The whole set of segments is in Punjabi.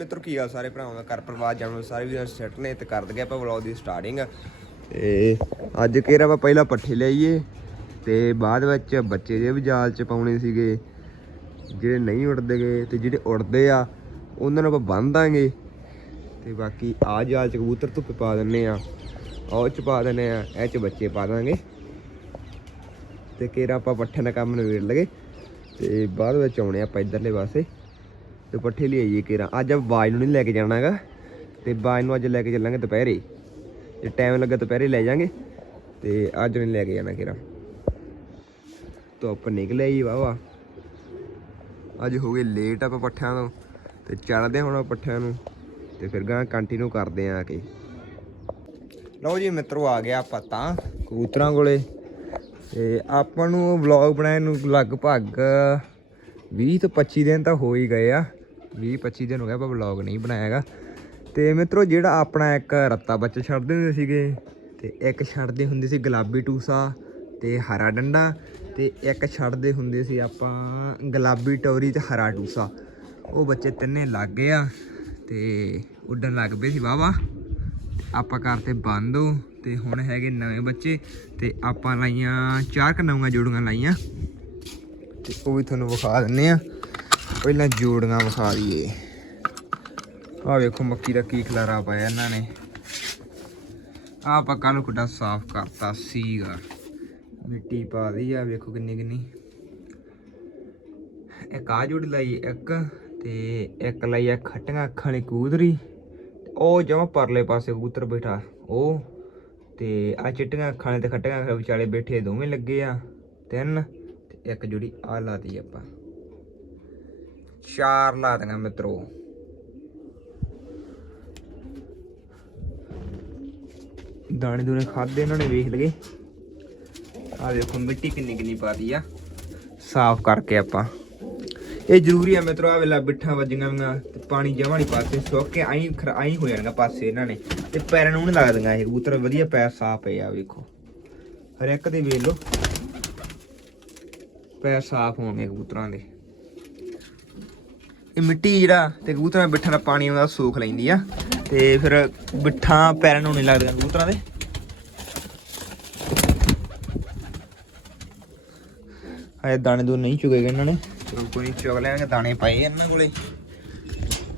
ਮਿੱਤਰੋ ਕੀ ਹਾਲ ਸਾਰੇ ਭਰਾਵਾਂ ਦਾ ਘਰ ਪਰਿਵਾਰ ਜਾਣੋ, ਸਾਰੇ ਵੀ ਸੈੱਟ ਨੇ ਤੇ ਕਰ ਦਗੇ ਆਪਾਂ ਵਲੌਗ ਦੀ ਸਟਾਰਟਿੰਗ ਤੇ ਅੱਜ ਕਿਹੜਾ ਆਪਾਂ ਪਹਿਲਾਂ ਪੱਠੇ ਲਈਏ ਤੇ ਬਾਅਦ ਵਿੱਚ ਬੱਚੇ ਦੇ ਵੀ ਜਾਲ ਚ ਪਾਉਣੇ ਸੀਗੇ, ਜਿਹੜੇ ਨਹੀਂ ਉੜਦੇਗੇ ਤੇ ਜਿਹੜੇ ਉੜਦੇ ਆ, ਉਹਨਾਂ ਨੂੰ ਆਪਾਂ ਬੰਨ ਦਾਂਗੇ। ਤੇ ਬਾਕੀ ਆ ਜਾਲ ਚ ਕਬੂਤਰ ਧੁੱਪੇ ਪਾ ਦਿੰਨੇ ਆ ਉਹ ਚ ਪਾ ਦਿੰਨੇ ਆ, ਇਹ ਚ ਬੱਚੇ ਪਾ ਦਾਂਗੇ। ਤੇ ਕਿਹੜਾ ਆਪਾਂ ਪੱਠੇ ਦਾ ਕੰਮ ਨਿਬੇੜ ਲਗੇ। ਤੇ ਬਾਅਦ ਵਿੱਚ ਆਉਣੇ ਆਪਾਂ ਇਧਰਲੇ ਪਾਸੇ। ਤੇ ਪੱਠੇ ਲਈ ਆਈਏ ਕੇਰਾ। ਅੱਜ ਆਪਾਂ ਬਾਜ ਨੂੰ ਨਹੀਂ ਲੈ ਕੇ ਜਾਣਾਗਾ, ਤੇ ਬਾਜ ਨੂੰ ਅੱਜ ਲੈ ਕੇ ਚੱਲਾਂਗੇ ਦੁਪਹਿਰੇ। ਜੇ ਟਾਈਮ ਲੱਗਾ ਦੁਪਹਿਰੇ ਲੈ ਜਾਾਂਗੇ, ਤੇ ਅੱਜ ਨਹੀਂ ਲੈ ਕੇ ਜਾਣਾ ਕੇਰਾ। ਧੁੱਪ ਨਿਕਲਿਆ ਹੀ ਵਾਵਾ ਅੱਜ ਹੋ ਗਏ ਲੇਟ ਆਪਾਂ ਪੱਠਿਆਂ ਤੋਂ, ਤੇ ਚੱਲਦੇ ਹੁਣ ਪੱਠਿਆਂ ਨੂੰ, ਤੇ ਫਿਰ ਗਾਂ ਕੰਟੀਨਿਊ ਕਰਦੇ ਆਂ ਆ ਕੇ। ਲਓ ਜੀ ਮਿੱਤਰੋ, ਆ ਗਿਆ ਆਪਾਂ ਤਾਂ ਕਬੂਤਰਾਂ ਕੋਲੇ। ਤੇ ਆਪਾਂ ਨੂੰ ਵਲੌਗ ਬਣਾਉਣ ਨੂੰ ਲਗਭਗ 20 ਤੋਂ 25 ਦਿਨ ਤਾਂ ਹੋ ਹੀ ਗਏ ਆ। 20 25 ਦਿਨ ਹੋ ਗਿਆ ਆਪਾਂ ਵਲੌਗ ਨਹੀਂ ਬਣਾਇਆ ਬਣਾਇਆਗਾ ਤੇ ਮਿੱਤਰੋ, ਜਿਹੜਾ ਆਪਣਾ ਇੱਕ ਰੱਤਾ ਬੱਚਾ ਛੱਡਦੇ ਹੁੰਦੇ ਸੀਗੇ, ਤੇ ਇੱਕ ਛੱਡਦੇ ਹੁੰਦੇ ਸੀ ਗੁਲਾਬੀ ਟੂਸਾ ਤੇ ਹਰਾ ਡੰਡਾ, ਤੇ ਇੱਕ ਛੱਡਦੇ ਹੁੰਦੇ ਸੀ ਆਪਾਂ ਗੁਲਾਬੀ ਟੌਰੀ ਤੇ ਹਰਾ ਟੂਸਾ। ਉਹ ਬੱਚੇ ਤਿੰਨੇ ਲੱਗ ਗਏ ਆ ਤੇ ਉੱਡਣ ਲੱਗ ਪਏ ਸੀ ਵਾਵਾ ਆਪਾਂ ਕਰਤੇ ਬੰਦ ਹੋ, ਤੇ ਹੁਣ ਹੈਗੇ ਨਵੇਂ ਬੱਚੇ, ਤੇ ਆਪਾਂ ਲਾਈਆਂ ਚਾਰ ਕ ਨਵੀਆਂ ਜੋੜੀਆਂ ਲਾਈਆਂ। ਤੇ ਉਹ ਵੀ ਤੁਹਾਨੂੰ ਵਿਖਾ ਦਿੰਨੇ ਆ। ਪਹਿਲਾਂ ਜੋੜੀਆਂ ਵਿਖਾ ਦਈਏ। ਆ ਵੇਖੋ ਮੱਕੀ ਦਾ ਕੀ ਖਲਾਰਾ ਪਾਇਆ ਇਹਨਾਂ ਨੇ। ਆ ਆਪਾਂ ਕੱਲ ਖੁੱਡਾ ਸਾਫ਼ ਕਰਤਾ ਸੀਗਾ। ਮਿੱਟੀ ਪਾ ਦੀ ਆ, ਵੇਖੋ ਕਿੰਨੀ ਕਿੰਨੀ। ਇੱਕ ਆ ਜੋੜੀ ਲਾਈ ਇੱਕ, ਤੇ ਇੱਕ ਲਈ ਆ ਖੱਟੀਆਂ ਅੱਖਾਂ ਵਾਲੀ ਕੂਦਰੀ ਉਹ ਜਮਾ ਪਰਲੇ ਪਾਸੇ ਕਬੂਤਰ ਬੈਠਾ, ਉਹ। ਤੇ ਆ ਚਿੱਟੀਆਂ ਅੱਖਾਂ ਵਾਲੇ ਤੇ ਖੱਟੀਆਂ ਅੱਖਾਂ ਵਿਚਾਲੇ ਬੈਠੇ, ਦੋਵੇਂ ਲੱਗੇ ਆ ਤਿੰਨ। ਤੇ ਇੱਕ ਜੋੜੀ ਆ ਲਾਤੀ ਆਪਾਂ। ਚਾਰ ਲਾ ਦਾਂਗਾ ਮਿੱਤਰੋ। ਦਾਣੇ ਦੂਣੇ ਖਾਦੇ ਇਹਨਾਂ ਨੇ ਵੇਖ ਲਗੇ ਆ ਦੇਖੋ ਮਿੱਟੀ ਕਿੰਨੀ ਕਿੰਨੀ ਪਾਤੀ ਆ। ਸਾਫ਼ ਕਰਕੇ ਆਪਾਂ। ਇਹ ਜ਼ਰੂਰੀ ਆ ਮਿੱਤਰੋ ਆ ਵੇਲਾ ਬਿੱਠਾਂ ਵੱਜੀਆਂ ਵੀਆਂ ਤੇ ਪਾਣੀ ਜਮਾ ਨਹੀਂ ਪਾਸੇ ਸੁੱਕ ਕੇ ਆਈ ਆਈ ਹੋ ਜਾਣਗਾ ਪਾਸੇ ਇਹਨਾਂ ਨੇ। ਤੇ ਪੈਰਾਂ ਨੂੰ ਨਹੀਂ ਲੱਗਦੀਆਂ ਇਹ ਕਬੂਤਰ, ਵਧੀਆ ਪੈਰ ਸਾਫ਼ ਪਏ ਆ ਵੇਖੋ। ਹਰ ਇੱਕ ਦੇ ਵੇਖ ਲਓ। ਪੈਰ ਸਾਫ਼ ਹੋਣਗੇ ਕਬੂਤਰਾਂ ਦੇ। ਇਹ ਮਿੱਟੀ ਜਿਹੜਾ ਤੇ ਕਬੂਤਰਾਂ ਦੇ ਬਿੱਠਾਂ ਦਾ ਪਾਣੀ ਆਉਂਦਾ ਸੋਖ ਲੈਂਦੀ ਆ। ਤੇ ਫਿਰ ਬਿੱਠਾਂ ਪੈਰਾਂ ਨੂੰ ਨਹੀਂ ਲੱਗਦੀਆਂ ਕਬੂਤਰਾਂ ਦੇ। ਹਾਏ ਦਾਣੇ ਦੂ ਨਹੀਂ ਚੁਗੇਗੇ ਇਹਨਾਂ ਨੇ। ਚਲੋ ਕੋਈ ਨਹੀਂ, ਚੁਗ ਲੈਣਗੇ, ਦਾਣੇ ਪਾਏ ਆ ਇਹਨਾਂ ਕੋਲੇ।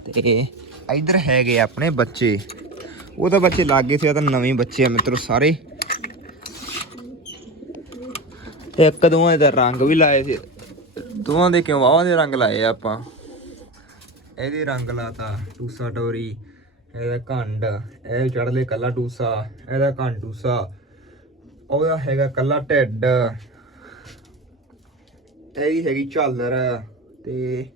ਤੇ ਇਧਰ ਹੈਗੇ ਆਪਣੇ ਬੱਚੇ। ਉਹ ਤਾਂ ਬੱਚੇ ਲੱਗ ਗਏ ਸੀ ਆ ਤਾਂ ਨਵੇਂ ਬੱਚੇ ਆ ਮਿੱਤਰੋ ਸਾਰੇ। ਤੇ ਇੱਕ ਦੋਵਾਂ ਦੇ ਰੰਗ ਵੀ ਲਾਏ ਸੀ। ਦੋਵਾਂ ਦੇ ਕਿਉਂ ਵਾਹਾਂ ਦੇ ਰੰਗ ਲਾਏ ਆ ਆਪਾਂ? ਇਹਦੇ ਰੰਗ ਲਾਤਾ ਟੂਸਾ ਟੋਰੀ ਇਹਦਾ ਘੰਡ ਇਹ ਚੜਲੇ ਕੱਲਾ ਟੂਸਾ, ਇਹਦਾ ਘੰਡ ਟੂਸਾ, ਉਹਦਾ ਹੈਗਾ ਕੱਲਾ ਢਿੱਡ। ਇਹਦੀ ਹੈਗੀ ਝਾਲਰ ਤੇ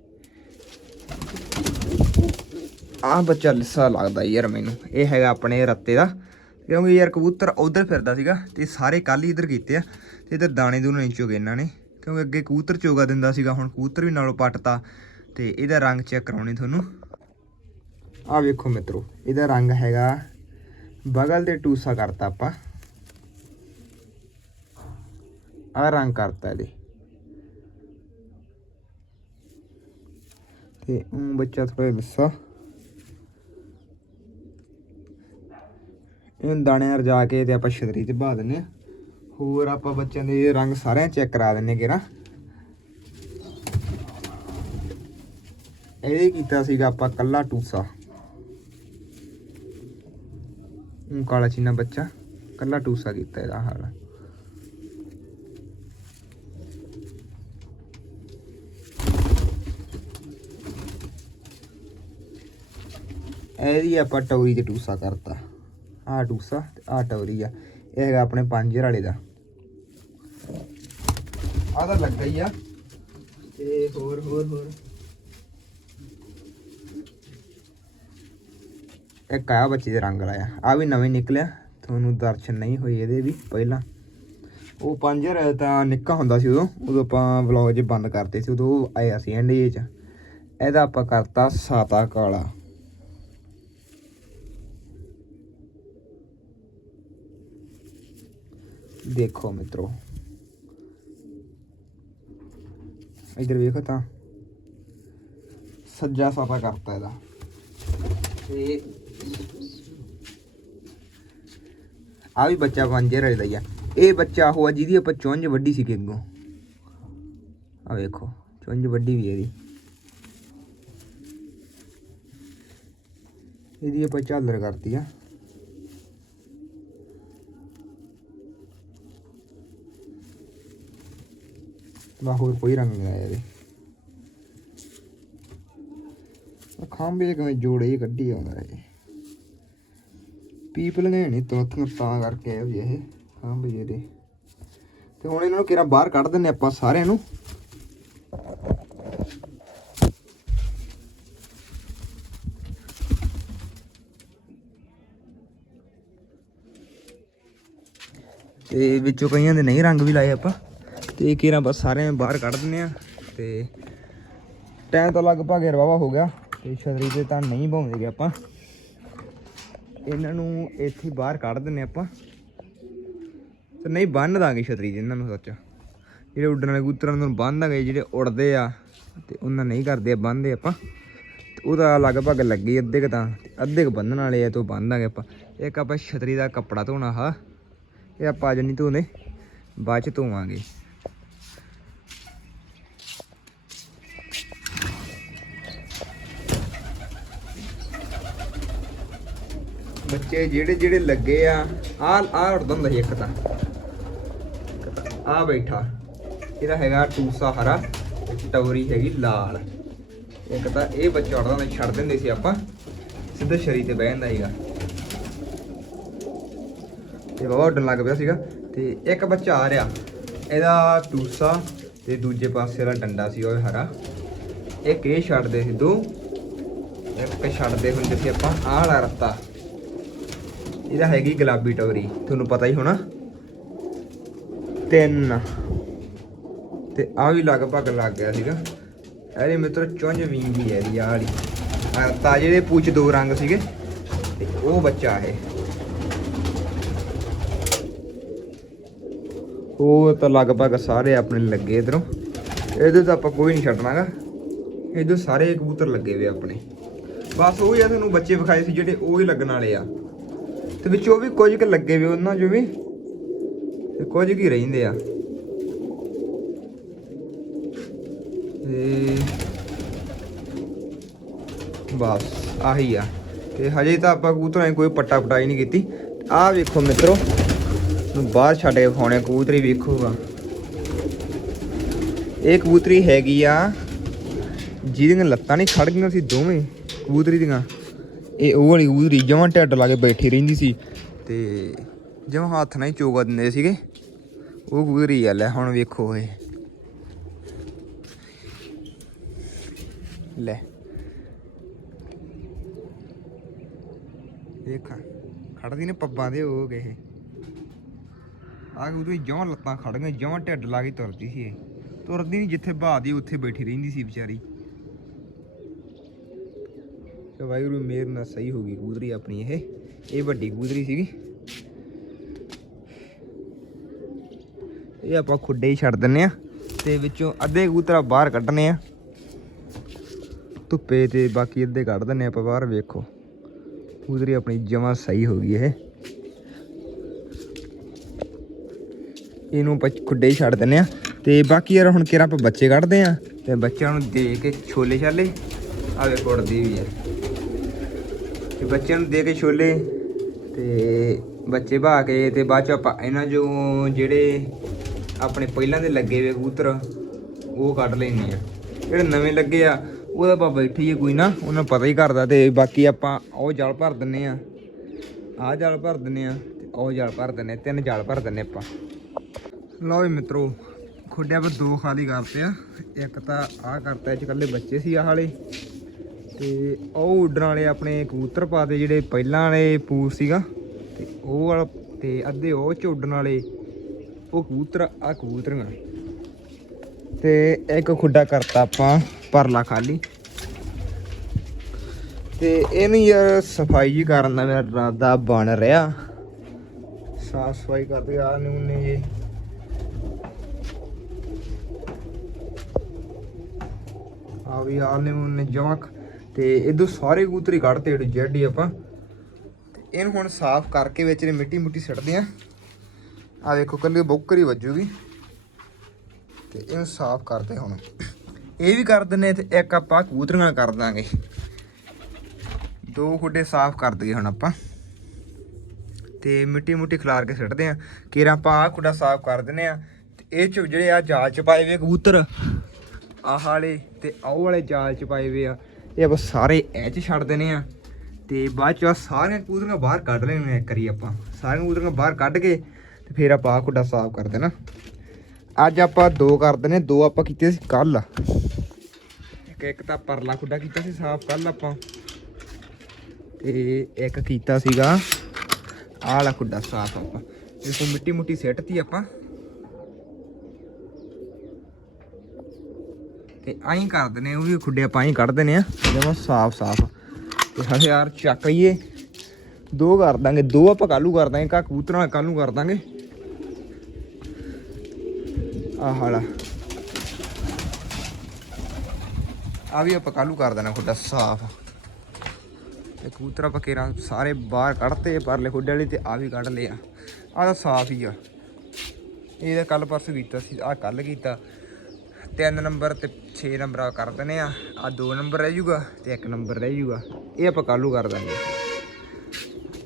ਆਹ ਬੱਚਾ ਲਿਸਾ ਲੱਗਦਾ ਯਾਰ ਮੈਨੂੰ। ਇਹ ਹੈਗਾ ਆਪਣੇ ਰੱਤੇ ਦਾ, ਕਿਉਂਕਿ ਯਾਰ ਕਬੂਤਰ ਉਧਰ ਫਿਰਦਾ ਸੀਗਾ ਤੇ ਸਾਰੇ ਕੱਲ ਹੀ ਇਧਰ ਕੀਤੇ ਆ ਤੇ ਇਧਰ ਦਾਣੇ ਦੂਣੇ ਨਹੀਂ ਚੁਗੇ ਇਹਨਾਂ ਨੇ, ਕਿਉਂਕਿ ਅੱਗੇ ਕਬੂਤਰ ਚੋਗਾ ਦਿੰਦਾ ਸੀਗਾ, ਹੁਣ ਕਬੂਤਰ ਵੀ ਨਾਲੋਂ ਪੱਟਤਾ ਤੇ ਇਹਦਾ ਰੰਗ ਚੈੱਕ ਕਰਾਉਣੇ ਤੁਹਾਨੂੰ। ਆਹ ਵੇਖੋ ਮਿੱਤਰੋ, ਇਹਦਾ ਰੰਗ ਹੈਗਾ ਬਗਲ ਤੇ ਟੂਸਾ ਕਰਤਾ ਆਪਾਂ। ਆਹ ਰੰਗ ਕਰਤਾ ਇਹਦੇ। ਤੇ ਉਹ ਬੱਚਾ ਥੋੜਾ ਲਿੱਸਾ ਇਹਨੂੰ ਦਾਣੇ ਨਾਲ ਰਜਾ ਕੇ ਤੇ ਆਪਾਂ ਛਤਰੀ 'ਚ ਬਾ ਦਿੰਨੇ ਆ ਹੋਰ ਆਪਾਂ ਬੱਚਿਆਂ ਦੇ ਰੰਗ ਸਾਰਿਆਂ ਚੈੱਕ ਕਰਾ ਦਿੰਨੇ ਕਿਰਾ ਇਹ ਕੀਤਾ ਸੀਗਾ ਆਪਾਂ ਕੱਲਾ ਟੂਸਾ। ਉਹ ਕਾਲਾ ਚੀਨਾ ਬੱਚਾ। ਕੱਲਾ ਟੂਸਾ ਕੀਤਾ ਇਹਦਾ ਹਾਲ। ਇਹਦੀ ਆਪਾਂ ਟੌਰੀ ਤੇ ਟੂਸਾ ਕਰਤਾ। ਆ ਟੂਸਾ ਤੇ ਆਹ ਟੌਰੀ ਆ। ਇਹ ਹੈਗਾ ਆਪਣੇ ਪੰਜਰ ਵਾਲੇ ਦਾ। ਆ ਤਾਂ ਲੱਗਾ ਹੀ ਆ। ਤੇ ਹੋਰ ਹੋਰ ਹੋਰ। ਇੱਕ ਆ ਬੱਚੇ ਦੇ ਰੰਗ ਲਾਇਆ। ਆ ਵੀ ਨਵੇਂ ਨਿਕਲਿਆ। ਤੁਹਾਨੂੰ ਦਰਸ਼ਨ ਨਹੀਂ ਹੋਏ ਇਹਦੇ ਵੀ ਪਹਿਲਾਂ। ਉਹ ਪੰਜਰ ਤਾਂ ਨਿੱਕਾ ਹੁੰਦਾ ਸੀ ਉਦੋਂ। ਉਦੋਂ ਆਪਾਂ ਵਲੌਗ 'ਚ ਬੰਦ ਕਰਤੇ ਸੀ, ਉਦੋਂ ਆਇਆ ਸੀ ਐਂਡ 'ਚ। ਇਹਦਾ ਆਪਾਂ ਕਰਤਾ ਸਾਤਾ ਕਾਲਾ। ਦੇਖੋ ਮਿੱਤਰੋ। ਇਧਰ ਵੇਖੋ ਤਾਂ। ਸੱਜਾ ਸਾਫਾ ਕਰਤਾ ਇਹਦਾ। ਤੇ ਆ ਵੀ ਬੱਚਾ ਵਾਂਝੇ ਰਲਦਾ ਹੀ ਆ। ਇਹ ਬੱਚਾ ਉਹ ਆ ਜਿਹਦੀ ਆਪਾਂ ਚੁੰਝ ਵੱਡੀ ਸੀ ਅੱਗੋਂ। ਆ ਵੇਖੋ, ਚੁੰਝ ਵੱਡੀ ਵੀ ਇਹਦੀ। ਇਹਦੀ ਆਪਾਂ ਝਾਲਰ ਕਰਤੀ ਆ। ਬਾ ਹੋਰ ਕੋਈ ਰੰਗ ਨਹੀਂ ਆਇਆ ਇਹਦੇ। ਆਹ ਖਾਂਬੇ ਕਿਵੇਂ ਜੋੜੇ ਹੀ ਕੱਢੀ ਆਉਂਦਾ ਇਹ ਪੀਪਲੀਆਂ ਨਹੀਂ ਤੋਥੀਆਂ ਤਾਂ ਕਰਕੇ ਆ ਵੀ ਇਹ ਖਾਂਬੇ ਇਹਦੇ। ਤੇ ਹੁਣ ਇਹਨਾਂ ਨੂੰ ਕਿਹੜਾ ਬਾਹਰ ਕੱਢ ਦਿੰਨੇ ਆਪਾਂ ਸਾਰਿਆਂ ਨੂੰ। ਤੇ ਵਿੱਚੋਂ ਕਈਆਂ ਦੇ ਨਹੀਂ ਰੰਗ ਵੀ ਲਾਏ ਆਪਾਂ। ਤੇ ਕਿਹੜਾ ਬਸ ਸਾਰਿਆਂ ਨੂੰ ਬਾਹਰ ਕੱਢ ਦਿੰਨੇ ਆ। ਤੇ ਟਾਈਮ ਤਾਂ ਲਗਭਗ ਰਵਾਵਾ ਹੋ ਗਿਆ। ਤੇ ਛਤਰੀ ਤੇ ਤਾਂ ਨਹੀਂ ਭਾਉਂਦੇਗੇ ਆਪਾਂ। ਇਹਨਾਂ ਨੂੰ ਇੱਥੇ ਬਾਹਰ ਕੱਢ ਦਿੰਨੇ ਆਪਾਂ। ਤੇ ਨਹੀਂ, ਬੰਨ ਦਾਂਗੇ ਛਤਰੀ ਤੇ ਇਹਨਾਂ ਨੂੰ ਸੱਚ। ਜਿਹੜੇ ਉੱਡਣ ਵਾਲੇ ਕਬੂਤਰਾਂ ਨੂੰ ਬੰਨ ਦਾਂਗੇ, ਜਿਹੜੇ ਉੜਦੇ ਆ, ਤੇ ਉਹਨਾਂ ਨਹੀਂ ਕਰਦੇ ਆ, ਬੰਨਦੇ ਆਪਾਂ। ਤੇ ਉਹਦਾ ਲਗਭਗ ਲੱਗੇ ਅੱਧੇ ਕ ਤਾਂ ਅੱਧੇ ਕ ਬੰਨਣ ਵਾਲੇ ਆ, ਤੋਂ ਬੰਨ ਦਾਂਗੇ ਆਪਾਂ। ਇੱਕ ਆਪਾਂ ਛਤਰੀ ਦਾ ਕੱਪੜਾ ਧੋਣਾ ਹਾ, ਇਹ ਆਪਾਂ ਅੱਜ ਨਹੀਂ ਧੋਨੇ, ਬਾਅਦ ਚ ਧੋਵਾਂਗੇ। ਬੱਚੇ ਜਿਹੜੇ ਜਿਹੜੇ ਲੱਗੇ ਆ ਆ ਆ ਉੜਦਾ ਹੁੰਦਾ ਸੀ ਇੱਕ ਤਾਂ। ਆ ਬੈਠਾ। ਇਹਦਾ ਹੈਗਾ ਟੂਸਾ ਹਰਾ ਤੇ ਟੌਰੀ ਹੈਗੀ ਲਾਲ। ਇੱਕ ਤਾਂ ਇਹ ਬੱਚਾ ਉੜਦਾ ਹੁੰਦਾ ਛੱਡ ਦਿੰਦੇ ਸੀ ਆਪਾਂ। ਸਿੱਧਾ ਸ਼ਰੀ ਤੇ ਬਹਿ ਜਾਂਦਾ ਸੀਗਾ। ਤੇ ਬਾਬਾ ਉੱਡਣ ਲੱਗ ਪਿਆ ਸੀਗਾ। ਤੇ ਇੱਕ ਬੱਚਾ ਆ ਰਿਹਾ। ਇਹਦਾ ਟੂਸਾ ਤੇ ਦੂਜੇ ਪਾਸੇ ਵਾਲਾ ਡੰਡਾ ਸੀ, ਉਹ ਹਰਾ। ਇੱਕ ਇਹ ਛੱਡਦੇ ਸੀ ਦੋ, ਇੱਕ ਛੱਡਦੇ ਹੁੰਦੇ ਸੀ ਆਪਾਂ। ਆਹ ਵਾਲਾ ਰਸਤਾ ਇਹਦਾ ਹੈਗੀ ਗੁਲਾਬੀ ਟੋਰੀ ਤੁਹਾਨੂੰ ਪਤਾ ਹੀ ਹੋਣਾ। ਤਿੰਨ। ਤੇ ਆ ਵੀ ਲਗਭਗ ਲੱਗ ਗਿਆ ਸੀਗਾ। ਇਹਦੇ ਮਿੱਤਰ, ਚੁੰਝ ਵਿੰਗੀ ਹੈ ਇਹਦੀ, ਆਹ ਤਾਜੇ ਦੇ ਪੁੱਛ ਦੋ ਰੰਗ ਸੀਗੇ, ਤੇ ਉਹ ਬੱਚਾ ਇਹ। ਉਹ ਤਾਂ ਲਗਭਗ ਸਾਰੇ ਆਪਣੇ ਲੱਗੇ ਇਧਰੋਂ। ਇਹਦੇ ਤਾਂ ਆਪਾਂ ਕੋਈ ਨਹੀਂ ਛੱਡਣਾਗਾ। ਇਹਦੇ ਸਾਰੇ ਕਬੂਤਰ ਲੱਗੇ ਵੇ ਆਪਣੇ। ਬਸ ਉਹ ਹੀ ਆ ਤੁਹਾਨੂੰ ਬੱਚੇ ਵਿਖਾਏ ਸੀ ਜਿਹੜੇ ਉਹ ਹੀ ਲੱਗਣ ਵਾਲੇ ਆ। ਤੇ ਵਿੱਚ ਉਹ ਵੀ ਕੁਝ ਕੁ ਲੱਗੇ ਵੇ ਉਹਨਾਂ ਚੋਂ ਵੀ। ਤੇ ਕੁਝ ਕੀ ਰਹਿੰਦੇ ਆ। ਤੇ ਬਸ ਆਹੀ ਆ। ਤੇ ਹਜੇ ਤਾਂ ਆਪਾਂ ਕਬੂਤਰਾਂ ਦੀ ਕੋਈ ਪੱਟਾ ਪਟਾਈ ਨਹੀਂ ਕੀਤੀ। ਆਹ ਵੇਖੋ ਮਿੱਤਰੋ ਨੂੰ ਬਾਹਰ ਛੱਡ ਕੇ ਖਾਣੇ ਕਬੂਤਰੀ ਵੇਖੂਗਾ। ਇਹ ਕਬੂਤਰੀ ਹੈਗੀ ਆ, ਜਿਹਦੀਆਂ ਲੱਤਾਂ ਨਹੀਂ ਖੜ ਗਈਆਂ ਸੀ ਦੋਵੇਂ, ਕਬੂਤਰੀ ਦੀਆਂ। ਇਹ ਉਹ ਵਾਲੀ ਕਬੂਤਰੀ ਜਮਾਂ ਢੱਡ ਲਾ ਕੇ ਬੈਠੀ ਰਹਿੰਦੀ ਸੀ। ਤੇ ਜਮਾਂ ਹੱਥ ਨਾਲ ਹੀ ਚੋਗਾ ਦਿੰਦੇ ਸੀਗੇ। ਉਹ ਗੁਜ਼ਰੀ ਆ ਲੈ ਹੁਣ ਵੇਖੋ ਇਹ। ਲੈ। ਦੇਖਾਂ ਖੜਦੀ ਨੇ ਪੱਬਾਂ ਦੇ ਹੋ ਗਏ ਇਹ ਆ ਕੇ ਉਹਦੀ ਜਮਾਂ ਲੱਤਾਂ ਖੜ ਗਈਆਂ, ਜਮਾਂ ਢਿੱਡ ਲਾ ਕੇ ਤੁਰਦੀ ਸੀ ਇਹ। ਤੁਰਦੀ ਨਹੀਂ ਜਿੱਥੇ ਬਾਦੀ ਉੱਥੇ ਬੈਠੀ ਰਹਿੰਦੀ ਸੀ ਵਿਚਾਰੀ। ਤੇ ਵਾਹਿਗੁਰੂ ਮੇਰ ਨਾਲ ਸਹੀ ਹੋ ਗਈ ਕਬੂਤਰੀ ਆਪਣੀ ਇਹ। ਇਹ ਵੱਡੀ ਕਬੂਤਰੀ ਸੀਗੀ। ਇਹ ਆਪਾਂ ਖੁੱਡੇ ਹੀ ਛੱਡ ਦਿੰਨੇ ਆ ਤੇ ਵਿੱਚੋਂ ਅੱਧੇ ਕਬੂਤਰਾ ਬਾਹਰ ਕੱਢਨੇ ਆ ਧੁੱਪੇ ਤੇ ਬਾਕੀ ਅੱਧੇ ਕੱਢ ਦਿੰਨੇ ਆਪਾਂ ਬਾਹਰ, ਵੇਖੋ। ਕਬੂਤਰੀ ਆਪਣੀ ਜਮਾਂ ਸਹੀ ਹੋ ਗਈ ਇਹ। ਇਹਨੂੰ ਆਪਾਂ ਖੁੱਡੇ ਹੀ ਛੱਡ ਦਿੰਨੇ ਆ ਤੇ ਬਾਕੀ ਯਾਰ ਹੁਣ ਕਿਹੜਾ ਆਪਾਂ ਬੱਚੇ ਕੱਢਦੇ ਆ ਤੇ ਬੱਚਿਆਂ ਨੂੰ ਦੇ ਕੇ ਛੋਲੇ ਛਾਲੇ। ਆਵੇ ਕੁੜਦੀ ਵੀ ਹੈ। ਤੇ ਬੱਚਿਆਂ ਨੂੰ ਦੇ ਕੇ ਛੋਲੇ ਤੇ ਬੱਚੇ ਬਹਾ ਕੇ ਤੇ ਬਾਅਦ ਚ ਆਪਾਂ ਇਹਨਾਂ ਜੋ ਜਿਹੜੇ ਆਪਣੇ ਪਹਿਲਾਂ ਦੇ ਲੱਗੇ ਵੇ ਕਬੂਤਰ ਉਹ ਕੱਢ ਲੈਣੇ ਆ। ਜਿਹੜੇ ਨਵੇਂ ਲੱਗੇ ਆ ਉਹਦਾ ਆਪਾਂ ਬੈਠੀਏ ਕੋਈ ਨਾ ਉਹਨਾਂ ਪਤਾ ਹੀ ਕਰਦਾ ਤੇ ਬਾਕੀ ਆਪਾਂ ਉਹ ਜਲ ਭਰ ਦਿੰਨੇ ਆ। ਆਹ ਜਲ ਭਰ ਦਿੰਨੇ ਆ ਤੇ ਉਹ ਜਲ ਭਰ ਦਿੰਨੇ ਆ, ਤਿੰਨ ਜਲ ਭਰ ਦਿੰਨੇ ਆਪਾਂ। ਲਓ ਵੀ ਮਿੱਤਰੋ ਖੁੱਡਿਆਂ ਪਰ ਦੋ ਖਾਲੀ ਕਰਤੇ ਆ। ਇੱਕ ਤਾਂ ਆਹ ਕਰਤਾ ਇਹ ਚ ਇਕੱਲੇ ਬੱਚੇ ਸੀ ਆਹ ਵਾਲੇ। ਤੇ ਉਹ ਉੱਡਣ ਵਾਲੇ ਆਪਣੇ ਕਬੂਤਰ ਪਾਤੇ ਜਿਹੜੇ ਪਹਿਲਾਂ ਵਾਲੇ ਪੂਰ ਸੀਗਾ, ਤੇ ਉਹ ਵਾਲਾ ਤੇ ਅੱਧੇ ਉਹ ਚ ਉੱਡਣ ਵਾਲੇ, ਉਹ ਕਬੂਤਰ ਆ ਕਬੂਤਰੀਆਂ। ਤੇ ਇੱਕ ਖੁੱਡਾ ਕਰਤਾ ਆਪਾਂ ਪਰਲਾ ਖਾਲੀ। ਤੇ ਇਹਨੂੰ ਯਾਰ ਸਫ਼ਾਈ ਜੀ ਕਰਨ ਦਾ ਮੇਰਾ ਇਰਾਦਾ ਬਣ ਰਿਹਾ। ਸਾਫ਼ ਸਫ਼ਾਈ ਕਰਦੇ ਆ ਨੂੰ ਨੇ ਜੀ ਆ ਵੀ ਆ ਨੇ ਉਹਨੇ ਜਮਾ ਤੇ ਇਦੋਂ ਸਾਰੇ ਕਬੂਤਰੀ ਹੀ ਕੱਢਤੇ ਏ ਜੈਡ ਆਪਾਂ। ਤੇ ਇਹਨੂੰ ਹੁਣ ਸਾਫ਼ ਕਰਕੇ ਵਿੱਚ ਇਹ ਮਿੱਟੀ ਮੁੱਟੀ ਸਿੱਟਦੇ ਆ। ਆ ਦੇਖੋ ਕੱਲੀ ਬੁੱਕਰ ਵੱਜੂਗੀ। ਤੇ ਇਹਨੂੰ ਸਾਫ਼ ਕਰਦੇ ਹੁਣ। ਇਹ ਵੀ ਕਰ ਦਿੰਨੇ ਤੇ ਇੱਕ ਆਪਾਂ ਕਬੂਤਰੀਆਂ ਕਰ ਦਾਂਗੇ। ਦੋ ਖੁੱਡੇ ਸਾਫ਼ ਕਰ ਦਈਏ ਹੁਣ ਆਪਾਂ। ਤੇ ਮਿੱਟੀ ਮੁੱਟੀ ਖਿਲਾਰ ਕੇ ਸਿੱਟਦੇ ਆ। ਕੇਰਾਂ ਆਪਾਂ ਆਹ ਖੁੱਡਾ ਸਾਫ਼ ਕਰ ਦਿੰਨੇ ਆ। ਤੇ ਇਹ ਚ ਜਿਹੜੇ ਆ ਜਾਲ ਚ ਪਾਏ ਵੇ ਕਬੂਤਰ, ਆਹ ਵਾਲੇ ਤੇ ਆਹ ਵਾਲੇ ਜਾਲ ਚ ਪਾਏ ਵੇ ਆ। ਇਹ ਆਪਾਂ ਸਾਰੇ ਇਹ ਚ ਛੱਡ ਦੇਣੇ ਆ। ਤੇ ਬਾਅਦ ਚ ਆਹ ਸਾਰੀਆਂ ਕਬੂਤਰੀਆਂ ਬਾਹਰ ਕੱਢ ਲੈਣੀਆਂ ਇੱਕ ਵਾਰੀ ਆਪਾਂ। ਸਾਰੀਆਂ ਕਬੂਤਰੀਆਂ ਬਾਹਰ ਕੱਢ ਕੇ ਤੇ ਫਿਰ ਆਪਾਂ ਆਹ ਖੁੱਡਾ ਸਾਫ਼ ਕਰ ਦੇਣਾ। ਅੱਜ ਆਪਾਂ ਦੋ ਕਰ ਦਨੇ ਦੋ ਆਪਾਂ ਕੀਤੇ ਸੀ ਕੱਲ ਇੱਕ ਇੱਕ ਤਾਂ ਪਰਲਾ ਖੁੱਡਾ ਕੀਤਾ ਸੀ ਸਾਫ਼ ਕੱਲ ਆਪਾਂ। ਤੇ ਇੱਕ ਕੀਤਾ ਸੀਗਾ ਆਹ ਵਾਲਾ ਖੁੱਡਾ ਸਾਫ਼ ਆਪਾਂ। ਇਸ ਤੋਂ ਮਿੱਟੀ ਮੁੱਟੀ ਸਿੱਟਤੀ ਆਪਾਂ। ਤੇ ਆਈ ਕਰ ਦਨੇ ਉਹ ਵੀ ਖੁੱਡੇ ਆਪਾਂ ਆਈ ਕੱਢ ਦਨੇ ਆ ਜਮਾ ਸਾਫ਼ ਸਾਫ਼। ਤੇ ਹਲੇ ਯਾਰ, ਚੱਕ ਆਈਏ ਦੋ ਕਰ ਦਾਂਗੇ, ਦੋ ਆਪਾਂ ਕੱਲੂ ਕਰ ਦਾਂਗੇ ਕਾ ਕਬੂਤਰਾਂ ਕੱਲੂ ਕਰ ਦਾਂਗੇ। ਆਹ ਵਾਲਾ ਆ ਵੀ ਆਪਾਂ ਕੱਲੂ ਕਰ ਦੇਣਾ ਖੁੱਡਾ ਸਾਫ਼। ਤੇ ਕਬੂਤਰ ਆਪਾਂ ਸਾਰੇ ਬਾਹਰ ਕੱਢਤੇ, ਪਰਲੇ ਖੁੱਡੇ ਵਾਲੀ ਤੇ ਆ ਵੀ ਕੱਢ ਲਿਆ ਆ। ਤਾਂ ਸਾਫ਼ ਹੀ ਆ। ਇਹ ਤਾਂ ਕੱਲ ਪਰਸੋਂ ਕੀਤਾ ਸੀ ਆ ਕੱਲ ਕੀਤਾ। ਤਿੰਨ ਨੰਬਰ ਤੇ 6 ਨੰਬਰ ਆ ਕਰ ਦਨੇ ਆ। ਆ ਦੋ ਨੰਬਰ ਰਹਿ ਜੂਗਾ ਤੇ ਇੱਕ ਨੰਬਰ ਰਹਿ ਜੂਗਾ ਇਹ ਆਪਾਂ ਕੱਲੂ ਕਰ ਦਾਂਗੇ।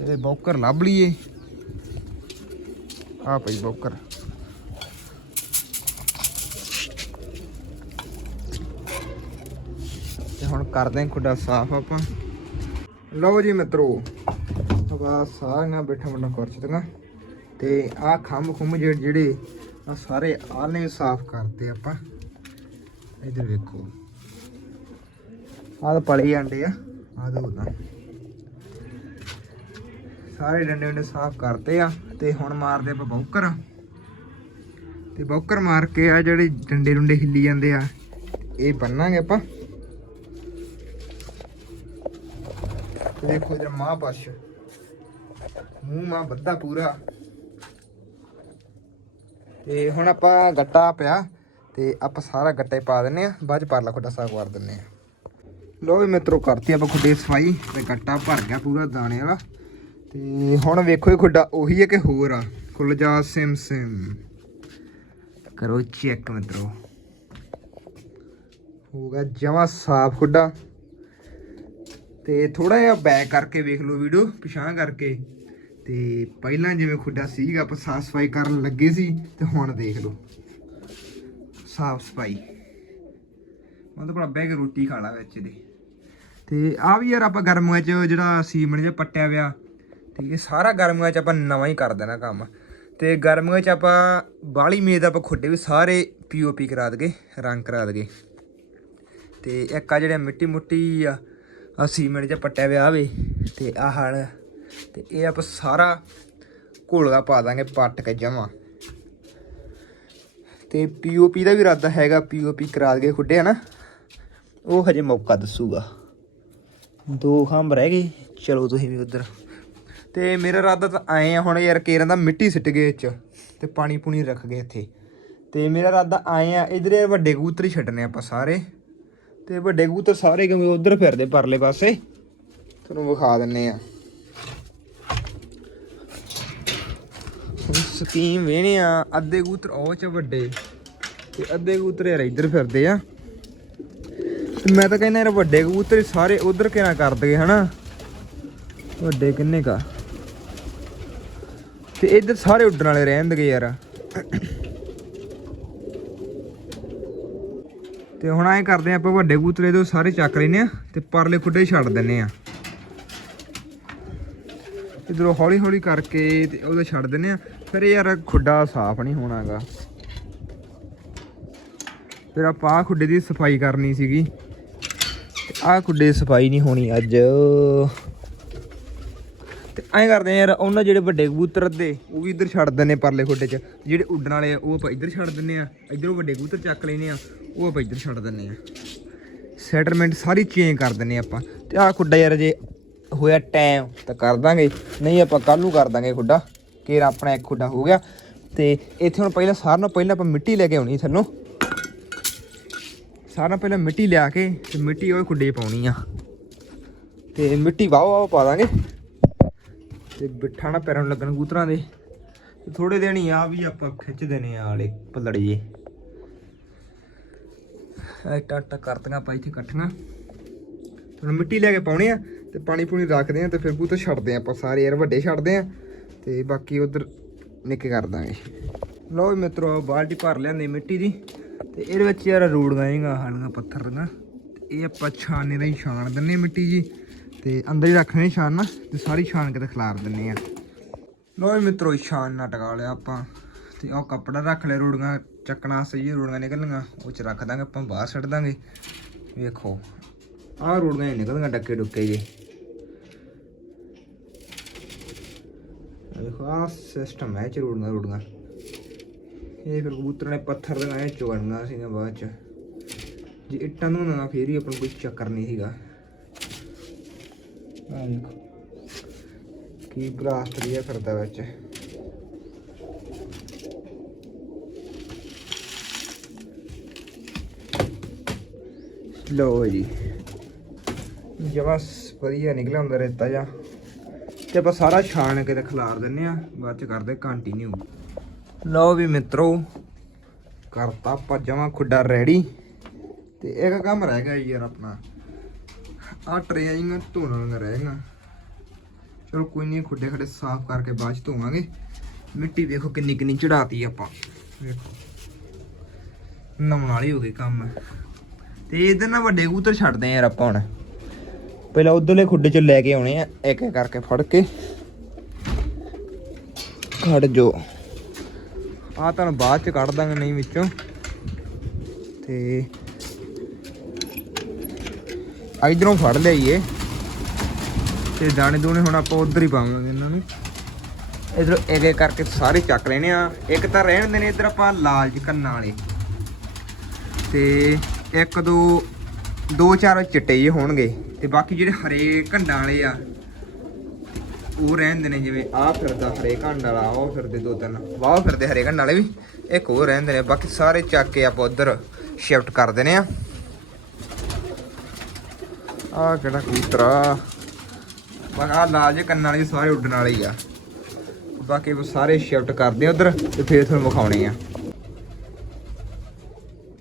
ਤੇ ਬੌਕਰ ਲੱਭ ਲਈਏ। ਆ ਪਈ ਬੌਕਰ। ਤੇ ਹੁਣ ਕਰਦੇ ਹਾਂ ਖੁੱਡਾ ਸਾਫ਼ ਆਪਾਂ। ਲਓ ਜੀ ਮਿੱਤਰੋ ਆਪਾਂ ਸਾਰੀਆਂ ਬੈਠਾ ਬੰਨਾ ਕਰ ਚੁੱਕਾ ਤੇ ਆਹ ਖੰਭ ਖੁੰਭ ਜਿਹੜੇ ਜਿਹੜੇ ਆ ਸਾਰੇ ਆਲੇ ਸਾਫ਼ ਕਰਦੇ ਆਪਾਂ। ਇਧਰ ਵੇਖੋ। ਆਹ ਤਾਂ ਪਲੇ ਆਂਡੇ ਆ। ਆਹ ਦੋ ਤਾਂ। ਸਾਰੇ ਡੰਡੇ ਡੰਡੇ ਸਾਫ਼ ਕਰਤੇ ਆ ਤੇ ਹੁਣ ਮਾਰਦੇ ਆਪਾਂ ਬੌਕਰ। ਤੇ ਬੌਕਰ ਮਾਰ ਕੇ ਆ ਜਿਹੜੇ ਡੰਡੇ ਡੁੰਡੇ ਹਿੱਲੀ ਜਾਂਦੇ ਆ ਇਹ ਬੰਨਾਂਗੇ ਆਪਾਂ। ਦੇਖੋ ਇਧਰ ਮਾਂ ਪਸ਼ ਮੂੰਹ ਮਾਂ ਬੱਦਾ ਪੂਰਾ। ਤੇ ਹੁਣ ਆਪਾਂ ਗੱਟਾ ਪਿਆ। ਤੇ ਆਪਾਂ ਸਾਰਾ ਗੱਟਾ ਹੀ ਪਾ ਦਿੰਨੇ ਆ ਬਾਅਦ ਚ ਪਰਲਾ ਖੁੱਡਾ ਸਾਫ਼ ਕਰ ਦਿੰਨੇ ਆ ਲੋ ਵੀ ਮਿੱਤਰੋ, ਕਰਤੀ ਆਪਾਂ ਖੁੱਡੇ ਦੀ ਸਫ਼ਾਈ ਤੇ ਗੱਟਾ ਭਰ ਗਿਆ ਪੂਰਾ ਦਾਣੇ ਵਾਲਾ। ਤੇ ਹੁਣ ਵੇਖੋ ਇਹ ਖੁੱਡਾ ਉਹੀ ਹੈ ਕਿ ਹੋਰ ਆ? ਖੁੱਲ ਜਾ ਸਿਮ ਸਿਮ। ਕਰੋ ਚੈੱਕ ਮਿੱਤਰੋ। ਹੋ ਗਿਆ ਜਮਾ ਸਾਫ਼ ਖੁੱਡਾ। ਤੇ ਥੋੜਾ ਜਿਹਾ ਬੈਕ ਕਰਕੇ ਵੇਖ ਲਓ ਵੀਡੀਓ ਪਿਛਾਂ ਕਰਕੇ। ਤੇ ਪਹਿਲਾਂ ਜਿਵੇਂ ਖੁੱਡਾ ਸੀਗਾ, ਆਪਾਂ ਸਾਫ਼ ਸਫ਼ਾਈ ਕਰਨ ਲੱਗੇ ਸੀ, ਤੇ ਹੁਣ ਦੇਖ ਲਓ। ਸਾਫ਼ ਸਫ਼ਾਈ। ਮਤਲਬ ਬੜਾ ਬੈਗ ਰੋਟੀ ਖਾ ਲਾ ਵਿੱਚ ਦੇ ਤੇ ਆ ਵੀ ਯਾਰ ਆਪਾਂ ਗਰਮੀਆਂ 'ਚ ਜਿਹੜਾ ਸੀਮਣ ਜਿਹਾ ਪੱਟਿਆ ਪਿਆ, ਤੇ ਇਹ ਸਾਰਾ ਗਰਮੀਆਂ 'ਚ ਆਪਾਂ ਨਵਾਂ ਹੀ ਕਰ ਦੇਣਾ ਕੰਮ। ਤੇ ਗਰਮੀਆਂ 'ਚ ਆਪਾਂ ਬਾਲੀ ਮੇਦ ਆਪਾਂ ਖੁੱਡੇ ਵੀ ਸਾਰੇ ਪੀਓਪੀ ਕਰਾ ਦਗੇ ਰੰਗ ਕਰਾ ਦਗੇ ਤੇ ਇੱਕ ਆ ਜਿਹੜਾ ਮਿੱਟੀ ਮੁੱਟੀ ਆ ਆ ਸੀਮੈਂਟ ਜਿਹਾ ਪੱਟਿਆ ਵਿਆ ਵੇ, ਤੇ ਆਹ ਹਲ। ਤੇ ਇਹ ਆਪਾਂ ਸਾਰਾ ਘੋਲਗਾ ਪਾ ਦਾਂਗੇ ਪੱਟ ਕੇ ਜਮਾ। ਤੇ ਪੀਓਪੀ ਦਾ ਵੀ ਇਰਾਦਾ ਹੈਗਾ ਪੀਓਪੀ ਕਰਾ ਦਗੇ ਖੁੱਡੇ ਹਨਾ ਉਹ ਹਜੇ ਮੌਕਾ ਦੱਸੂਗਾ। ਦੋ ਖੰਭ ਰਹਿ ਗਏ, ਚਲੋ ਤੁਸੀਂ ਵੀ ਉਧਰ। ਤੇ ਮੇਰਾ ਇਰਾਦਾ ਤਾਂ ਆਏ ਆ, ਹੁਣ ਯਾਰ ਕੇਰਾਂ ਦਾ ਮਿੱਟੀ ਸਿੱਟ ਗਏ ਵਿੱਚ ਤੇ ਪਾਣੀ ਪੂਣੀ ਰੱਖ ਗਏ ਇੱਥੇ। ਤੇ ਮੇਰਾ ਇਰਾਦਾ ਆਏ ਆ, ਇਧਰ ਯਾਰ ਵੱਡੇ ਕਬੂਤਰ ਹੀ ਛੱਡਨੇ ਆਪਾਂ ਸਾਰੇ। ਤੇ ਵੱਡੇ ਕਬੂਤਰ ਸਾਰੇ ਕਿਉਂਕਿ ਉਧਰ ਫਿਰਦੇ ਪਰਲੇ ਪਾਸੇ। ਤੁਹਾਨੂੰ ਵਿਖਾ ਦਿੰਨੇ ਆ। ਸਕੀਮ ਵੇਣੇ ਆ। ਅੱਧੇ ਕਬੂਤਰ ਉਹ ਚ ਵੱਡੇ ਤੇ ਅੱਧੇ ਕਬੂਤਰ ਯਾਰ ਇੱਧਰ ਫਿਰਦੇ ਆ। ਤੇ ਮੈਂ ਤਾਂ ਕਹਿੰਦਾ ਯਾਰ ਵੱਡੇ ਕਬੂਤਰ ਸਾਰੇ ਉਧਰ ਕਿਹਨਾਂ ਕਰ ਦਗੇ ਹਨਾ? ਵੱਡੇ ਕਿੰਨੇ ਕਾ? ਤੇ ਇੱਧਰ ਸਾਰੇ ਉੱਡਣ ਵਾਲੇ ਰਹਿਣਗੇ ਯਾਰ। ਤੇ ਹੁਣ ਐਂ ਕਰਦੇ ਆ ਆਪਾਂ ਵੱਡੇ ਕਬੂਤਰੇ ਤੋਂ ਸਾਰੇ ਚੱਕ ਲੈਨੇ ਆ ਤੇ ਪਰਲੇ ਖੁੱਡੇ ਛੱਡ ਦਿੰਨੇ ਆ। ਇਧਰੋਂ ਹੌਲੀ ਹੌਲੀ ਕਰਕੇ ਤੇ ਉਹਦੇ ਛੱਡ ਦਿੰਨੇ ਆ। ਫਿਰ ਯਾਰ ਖੁੱਡਾ ਸਾਫ਼ ਨਹੀਂ ਹੋਣਾਗਾ। ਫਿਰ ਆਪਾਂ ਆਹ ਖੁੱਡੇ ਦੀ ਸਫ਼ਾਈ ਕਰਨੀ ਸੀਗੀ। ਤੇ ਆਹ ਖੁੱਡੇ ਦੀ ਸਫ਼ਾਈ ਨਹੀਂ ਹੋਣੀ ਅੱਜ। ਤੇ ਐਂ ਕਰਦੇ ਆ ਯਾਰ, ਉਹਨਾਂ ਜਿਹੜੇ ਵੱਡੇ ਕਬੂਤਰ ਅੱਧੇ, ਉਹ ਵੀ ਇੱਧਰ ਛੱਡ ਦਿੰਨੇ ਪਰਲੇ ਖੁੱਡੇ 'ਚ। ਜਿਹੜੇ ਉੱਡਣ ਵਾਲੇ ਆ, ਉਹ ਆਪਾਂ ਇੱਧਰ ਛੱਡ ਦਿੰਨੇ ਆ ਇੱਧਰੋਂ ਵੱਡੇ ਕਬੂਤਰ ਚੱਕ ਲੈਨੇ ਆ ਉਹ ਆਪਾਂ ਇੱਧਰ ਛੱਡ ਦਿੰਨੇ ਆ ਸੈਟਲਮੈਂਟ ਸਾਰੀ ਚੇਂਜ ਕਰ ਦਿੰਨੇ ਆਪਾਂ। ਤੇ ਆਹ ਖੁੱਡਾ ਯਾਰ ਜੇ ਹੋਇਆ ਟਾਈਮ ਤਾਂ ਕਰ ਦਾਂਗੇ। ਨਹੀਂ ਆਪਾਂ ਕੱਲ ਨੂੰ ਕਰ ਦਾਂਗੇ ਖੁੱਡਾ। ਕੇਰ ਆਪਣਾ ਇੱਕ ਖੁੱਡਾ ਹੋ ਗਿਆ। ਤੇ ਇੱਥੇ ਹੁਣ ਪਹਿਲਾਂ ਸਾਰਿਆਂ ਨੂੰ ਪਹਿਲਾਂ ਆਪਾਂ ਮਿੱਟੀ ਲੈ ਕੇ ਆਉਣੀ ਥੱਲੋਂ। ਸਾਰਿਆਂ ਨਾਲੋਂ ਪਹਿਲਾਂ ਮਿੱਟੀ ਲਿਆ ਕੇ ਤੇ ਮਿੱਟੀ ਉਹ ਖੁੱਡੇ ਪਾਉਣੀ ਆ। ਤੇ ਮਿੱਟੀ ਵਾਹ ਵਾਹ ਪਾ ਦਾਂਗੇ। ਤੇ ਬਿੱਠਾ ਨਾ ਪੈਰਾਂ ਨੂੰ ਲੱਗਣ ਕਬੂਤਰਾਂ ਦੇ। ਤੇ ਥੋੜੇ ਦਿਨ ਹੀ ਆ ਵੀ ਆਪਾਂ ਖਿੱਚ ਦੇਣੇ ਆ ਵਾਲੇ ਪੱਲੜੀ ਜੇ ਐਟਾ ਟਾ ਕਰਤੀਆਂ ਆਪਾਂ ਇੱਥੇ ਇਕੱਠੀਆਂ। ਹੁਣ ਮਿੱਟੀ ਲੈ ਕੇ ਪਾਉਣੇ ਆ ਤੇ ਪਾਣੀ ਪੂਣੀ ਰੱਖਦੇ ਆ ਤੇ ਫਿਰ ਕਬੂਤਰ ਛੱਡਦੇ ਆ ਆਪਾਂ ਸਾਰੇ ਯਾਰ ਵੱਡੇ ਛੱਡਦੇ ਆ। ਤੇ ਬਾਕੀ ਉਧਰ ਨਿੱਕੇ ਕਰ ਦਾਂਗੇ। ਲਓ ਵੀ ਮਿੱਤਰੋ, ਆਹ ਬਾਲਟੀ ਭਰ ਲਿਆਂਦੀ ਮਿੱਟੀ ਦੀ। ਤੇ ਇਹਦੇ ਵਿੱਚ ਯਾਰ ਰੂੜੀਆਂ ਜਿਹੀਆਂ ਹਾਲੀਆਂ ਪੱਥਰ ਦੀਆਂ। ਤੇ ਇਹ ਆਪਾਂ ਛਾਣੇ ਹੀ ਛਾਣ ਦਿੰਨੇ ਮਿੱਟੀ ਜੀ। ਤੇ ਅੰਦਰ ਹੀ ਰੱਖਣੇ ਛਾਣ ਨਾ ਤੇ ਸਾਰੀ ਛਾਣ ਕੇ ਤੇ ਖਲਾਰ ਦਿੰਨੇ ਆ। ਲਓ ਵੀ ਮਿੱਤਰੋ ਛਾਣ ਨਾ ਟਕਾ ਲਿਆ ਆਪਾਂ। ਤੇ ਉਹ ਕੱਪੜਾ ਰੱਖ ਲਿਆ, ਰੂੜੀਆਂ ਚੱਕਣਾ ਸਹੀ ਰੂੜੀਆਂ ਨਿਕਲਣੀਆਂ ਉਹ ਚ ਰੱਖ ਦਾਂਗੇ, ਆਪਾਂ ਬਾਹਰ ਛੱਡ ਦਾਂਗੇ। ਵੇਖੋ, ਆਹ ਰੂੜੀਆਂ ਹੀ ਨਿਕਲਣਗੀਆਂ ਡੱਕੇ ਡੁੱਕੇ ਜੇ ਆਹ ਦੇਖੋ, ਆਹ ਸਿਸਟਮ ਹੈ ਚ ਰੂੜੀਆਂ ਰੂੜੀਆਂ ਇਹ ਫਿਰ ਕਬੂਤਰਾਂ ਨੇ ਪੱਥਰ ਦੇ ਨਾਲ ਚੁਗਣਨਾ ਸੀਗਾ ਬਾਅਦ ਚ। ਜੇ ਇੱਟਾਂ ਨੂੰ ਨਾ ਫੇਰ ਹੀ ਆਪਣਾ ਕੋਈ ਚੱਕਰ ਨਹੀਂ ਸੀਗਾ। ਆਹ ਦੇਖੋ, ਕੀ ਬਲਾਸਟ ਲਿਆ ਕਰਦਾ ਵਿੱਚ। ਲਓ ਜੀ। ਜਮਸ ਵਧੀਆ ਨਿਕਲਿਆ ਹੁੰਦਾ ਰੇਤਾ ਜਾ ਤੇ ਆਪਾਂ ਸਾਰਾ ਛਾਣ ਕੇ ਤੇ ਖਿਲਾਰ ਦਿੰਨੇ ਆ, ਬਾਅਦ ਚ ਕਰਦੇ ਕੰਟੀਨਿਊ ਲਓ ਵੀ ਮਿੱਤਰੋ, ਕਰਤਾ ਆਪਾਂ ਜਮਾ ਖੁੱਡਾ ਰੈਡੀ ਤੇ ਇੱਕ ਕੰਮ ਰਹਿ ਗਿਆ ਯਾਰ ਆਪਣਾ। ਆ ਟਰੇਆਂ ਜਿਹੀਆਂ ਧੋਣ ਵਾਲੀਆਂ ਰਹਿ ਗਈਆਂ। ਚਲੋ ਕੋਈ ਨਹੀਂ ਖੁੱਡੇ ਖੜੇ ਸਾਫ਼ ਕਰਕੇ ਬਾਅਦ ਚ ਧੋਵਾਂਗੇ। ਮਿੱਟੀ ਵੇਖੋ ਕਿੰਨੀ ਕਿੰਨੀ ਚੜਾਤੀ ਆਪਾਂ। ਵੇਖੋ। ਨਹਾਉਣ ਵਾਲੀ ਹੋ ਗਈ ਕੰਮ। ਤੇ ਇਹਦੇ ਨਾਲ ਵੱਡੇ ਕਬੂਤਰ ਛੱਡਦੇ ਆ ਯਾਰ ਆਪਾਂ ਹੁਣ। ਪਹਿਲਾਂ ਉਧਰਲੇ ਖੁੱਡੇ ਚ ਲੈ ਕੇ ਆਉਣੇ ਆ, ਇੱਕ ਇੱਕ ਕਰਕੇ ਫੜ ਕੇ। ਖੜ ਜੋ। ਆ ਤੁਹਾਨੂੰ ਬਾਅਦ ਚ ਕੱਢ ਦਾਂਗੇ, ਨਹੀਂ ਵਿੱਚੋਂ। ਤੇ ਇਧਰੋਂ ਫੜ ਲਈਏ ਤੇ ਦਾਣੇ ਦੂਣੇ ਹੁਣ ਆਪਾਂ ਉਧਰ ਹੀ ਪਾਵਾਂਗੇ ਇਹਨਾਂ ਨੂੰ। ਇਧਰ ਇੱਕ ਇੱਕ ਕਰਕੇ ਸਾਰੇ ਚੱਕ ਲੈਣੇ ਆ। ਇੱਕ ਤਾਂ ਰਹਿਣ ਦੇ ਨੇ ਇਧਰ ਆਪਾਂ ਲਾਲਚ ਚ ਕੰਨਾਂ ਵਾਲੇ। ਤੇ ਇੱਕ, ਦੋ ਦੋ ਚਾਰ ਚਿੱਟੇ ਜਿਹੇ ਹੋਣਗੇ ਤੇ ਬਾਕੀ ਜਿਹੜੇ ਹਰੇ ਘੰਡਾਂ ਵਾਲੇ ਆ, ਉਹ ਰਹਿੰਦੇ ਨੇ ਜਿਵੇਂ ਆਹ ਫਿਰਦਾ ਹਰੇ ਘੰਡ ਵਾਲਾ ਉਹ ਫਿਰਦੇ ਦੋ ਤਿੰਨ, ਵਾਹ ਫਿਰਦੇ ਹਰੇ ਘੰਡ ਵਾਲੇ ਵੀ, ਇੱਕ ਉਹ ਰਹਿੰਦੇ ਨੇ, ਬਾਕੀ ਸਾਰੇ ਚੱਕ ਕੇ ਆਪਾਂ ਉਧਰ ਸ਼ਿਫਟ ਕਰ ਦਿੰਨੇ ਆ। ਆਹ ਕਿਹੜਾ ਕਬੂਤਰ ਆ? ਆਹ ਲਾਲ ਜੇ ਕੰਨਾਂ ਵਾਲੇ ਸਾਰੇ ਉੱਡਣ ਵਾਲੇ ਹੀ ਆ। ਬਾਕੀ ਉਹ ਸਾਰੇ ਸ਼ਿਫਟ ਕਰਦੇ ਆ ਉਧਰ ਤੇ ਫੇਰ ਤੁਹਾਨੂੰ ਵਿਖਾਉਣੇ ਆ।